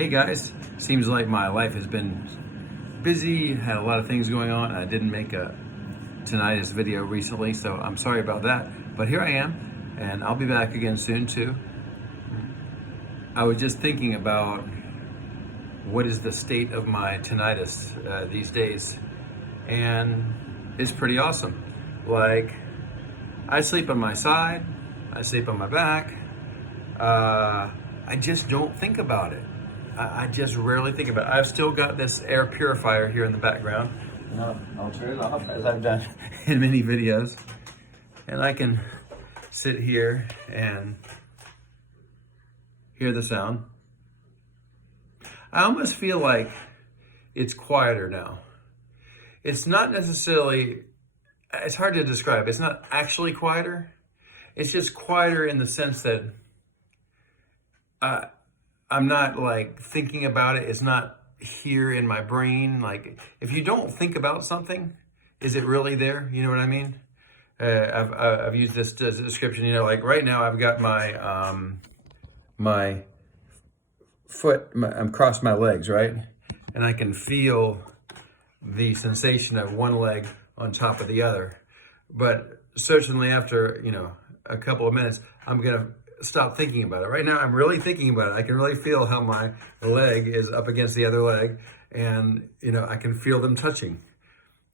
Hey guys, seems like my life has been busy, had a lot of things going on. I didn't make a tinnitus video recently, so I'm sorry about that. But here I am, and I'll be back again soon too. I was just thinking about what is the state of my tinnitus these days, and it's pretty awesome. Like, I sleep on my side, I sleep on my back. I just don't think about it. I just rarely think about it. I've still got this air purifier here in the background. And I'll turn it off, as I've done in many videos. And I can sit here and hear the sound. I almost feel like it's quieter now. It's not necessarily, it's hard to describe. It's not actually quieter. It's just quieter in the sense that I'm not like thinking about it. It's not here in my brain. Like, if you don't think about something, is it really there? You know what I mean? I've used this as a description. You know, like right now I've got my my foot. I'm crossed my legs, right, and I can feel the sensation of one leg on top of the other. But certainly after a couple of minutes, I'm gonna stop thinking about it. Right now, I'm really thinking about it. I can really feel how my leg is up against the other leg, and I can feel them touching.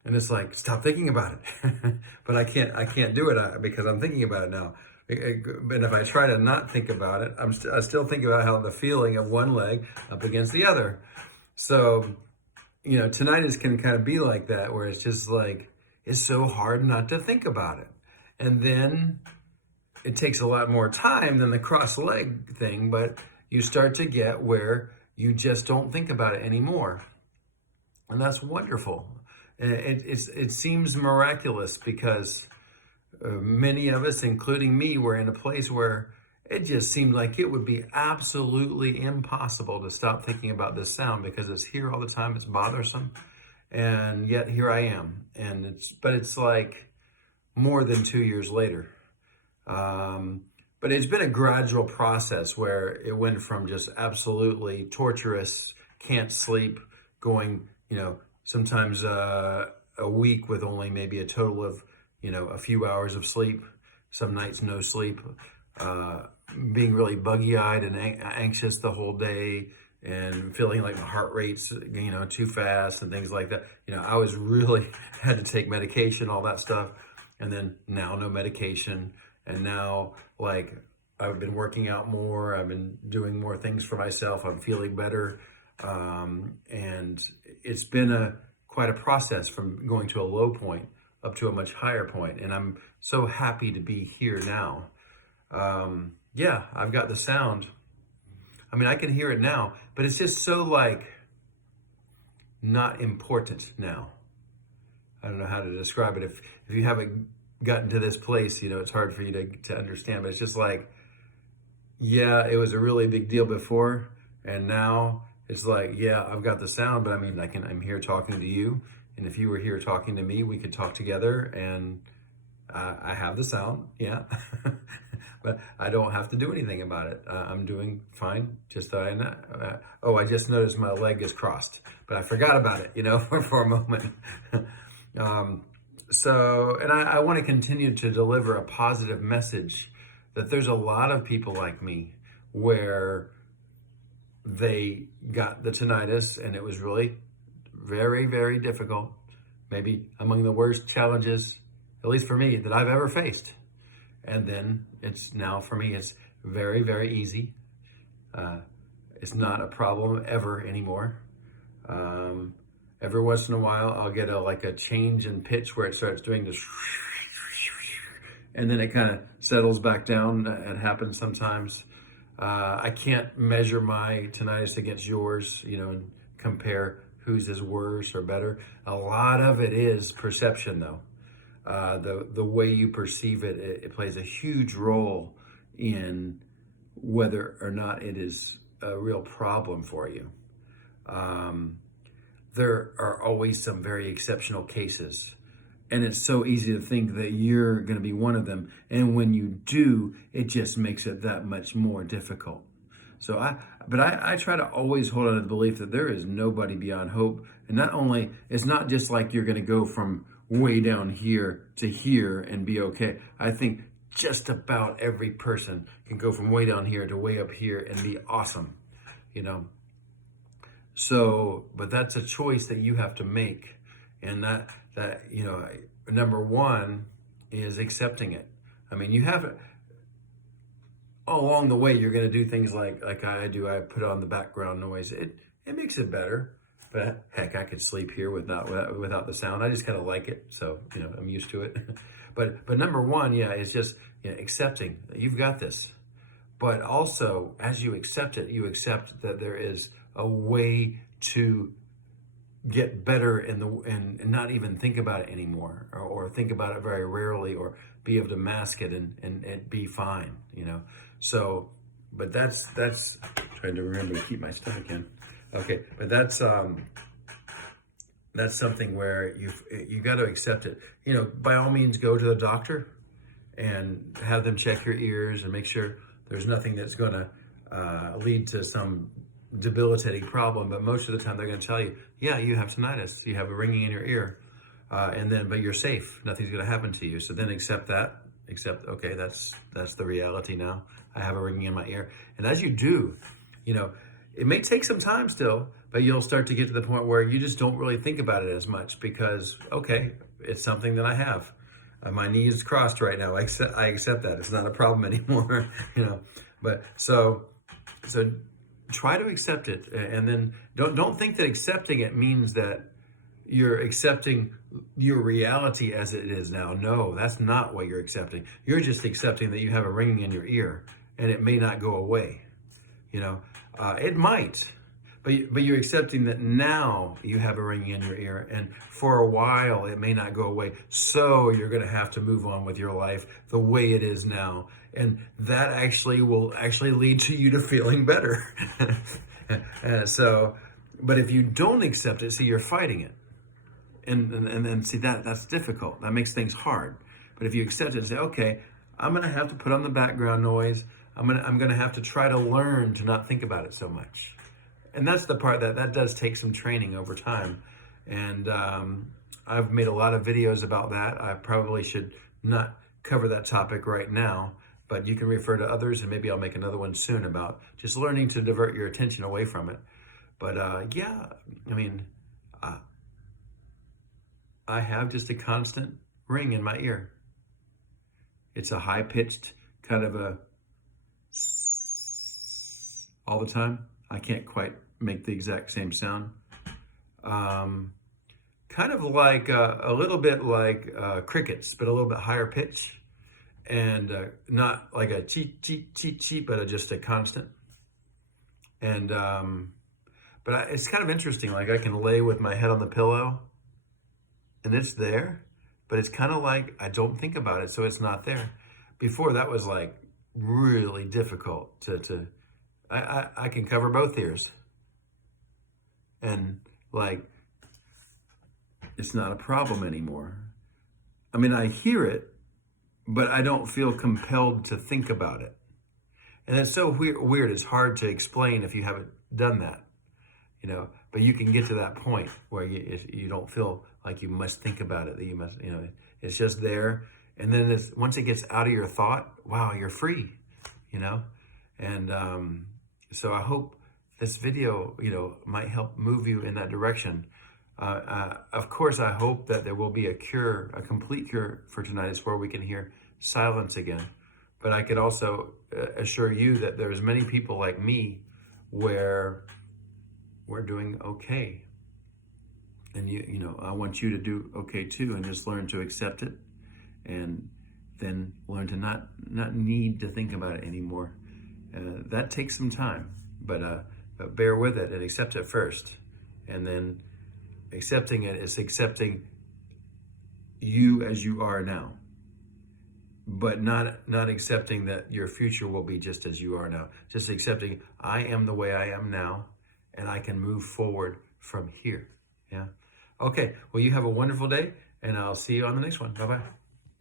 And it's like, stop thinking about it. But I can't do it because I'm thinking about it now. And if I try to not think about it, I still think about how the feeling of one leg up against the other. So, tinnitus can kind of be like that, where it's just like, it's so hard not to think about it. And then it takes a lot more time than the cross leg thing, but you start to get where you just don't think about it anymore. And that's wonderful. It seems miraculous because many of us, including me, were in a place where it just seemed like it would be absolutely impossible to stop thinking about this sound because it's here all the time, it's bothersome. And yet here I am. But it's like more than 2 years later. But it's been a gradual process where it went from just absolutely torturous, can't sleep, going, sometimes a week with only maybe a total of, a few hours of sleep, some nights no sleep, being really buggy-eyed and anxious the whole day, and feeling like my heart rate's, too fast and things like that. I was really had to take medication, all that stuff. And then now no medication. And now, like, I've been working out more. I've been doing more things for myself. I'm feeling better. And it's been quite a process from going to a low point up to a much higher point. And I'm so happy to be here now. Yeah, I've got the sound. I mean, I can hear it now, but it's just so, like, not important now. I don't know how to describe it. If you haven't gotten to this place, it's hard for you to understand, but it's just like, yeah, it was a really big deal before, and now it's like, yeah, I've got the sound, but I mean, I'm here talking to you, and if you were here talking to me, we could talk together, and I have the sound, yeah, but I don't have to do anything about it. I'm doing fine, just I just noticed my leg is crossed, but I forgot about it, for a moment. So, and I want to continue to deliver a positive message that there's a lot of people like me where they got the tinnitus and it was really very, very difficult, maybe among the worst challenges, at least for me, that I've ever faced. And then for me, it's very, very easy. It's not a problem ever anymore. Every once in a while, I'll get a change in pitch where it starts doing this, and then it kind of settles back down. It happens sometimes. I can't measure my tinnitus against yours, and compare whose is worse or better. A lot of it is perception, though. The way you perceive it plays a huge role in whether or not it is a real problem for you. There are always some very exceptional cases, and it's so easy to think that you're going to be one of them. And when you do, it just makes it that much more difficult. So I try to always hold on to the belief that there is nobody beyond hope. And not only, it's not just like you're going to go from way down here to here and be okay. I think just about every person can go from way down here to way up here and be awesome, you know. So, but that's a choice that you have to make. And that, you know, number one is accepting it. I mean, you have along the way, you're going to do things like I do. I put on the background noise. It makes it better. But heck, I could sleep here without the sound. I just kind of like it, so you know I'm used to it. but number one, yeah, is just accepting that you've got this. But also, as you accept it, you accept that there is a way to get better and not even think about it anymore, or think about it very rarely, or be able to mask it and be fine, you know. So, but that's trying to remember to keep my stomach in. Okay, but that's something where you got to accept it. You know, by all means, go to the doctor and have them check your ears and make sure there's nothing that's going to lead to some debilitating problem. But most of the time, they're going to tell you, yeah, you have tinnitus, you have a ringing in your ear, but you're safe. Nothing's going to happen to you. So then accept that. Okay, that's the reality now. I have a ringing in my ear, and as you do, you know. It may take some time still, but you'll start to get to the point where you just don't really think about it as much because, okay, it's something that I have. My knee is crossed right now. I accept that. It's not a problem anymore, you know. But so try to accept it, and then don't think that accepting it means that you're accepting your reality as it is now. No, that's not what you're accepting. You're just accepting that you have a ringing in your ear, and it may not go away. You know, it might, but you're accepting that now you have a ringing in your ear, and for a while it may not go away. So you're going to have to move on with your life the way it is now, and that will lead to you to feeling better. But if you don't accept it, see, you're fighting it, and see that's difficult. That makes things hard. But if you accept it and say, okay, I'm going to have to put on the background noise. I'm gonna have to try to learn to not think about it so much, and that's the part that does take some training over time. And I've made a lot of videos about that. I probably should not cover that topic right now, but you can refer to others, and maybe I'll make another one soon about just learning to divert your attention away from it. But yeah, I mean, I have just a constant ring in my ear. It's a high-pitched kind of a all the time. I can't quite make the exact same sound. Kind of like a little bit like crickets, but a little bit higher pitch, and not like a cheep cheep cheep cheep, but just a constant. And it's kind of interesting. Like I can lay with my head on the pillow, and it's there, but it's kind of like I don't think about it, so it's not there. Before that was like really difficult to I can cover both ears, and like it's not a problem anymore. I mean, I hear it, but I don't feel compelled to think about it. And it's so weird. It's hard to explain if you haven't done that, you know, but you can get to that point where you don't feel like you must think about it, that you must, you know, it's just there. And then once it gets out of your thought, wow, you're free, you know? And so I hope this video, you know, might help move you in that direction. Of course, I hope that there will be a cure, a complete cure for tinnitus where we can hear silence again. But I could also assure you that there's many people like me where we're doing okay. And you know, I want you to do okay too, and just learn to accept it, and then learn to not need to think about it anymore. That takes some time, but bear with it and accept it first. And then accepting it is accepting you as you are now, but not accepting that your future will be just as you are now. Just accepting I am the way I am now, and I can move forward from here. Yeah. Okay. Well, you have a wonderful day, and I'll see you on the next one. Bye-bye.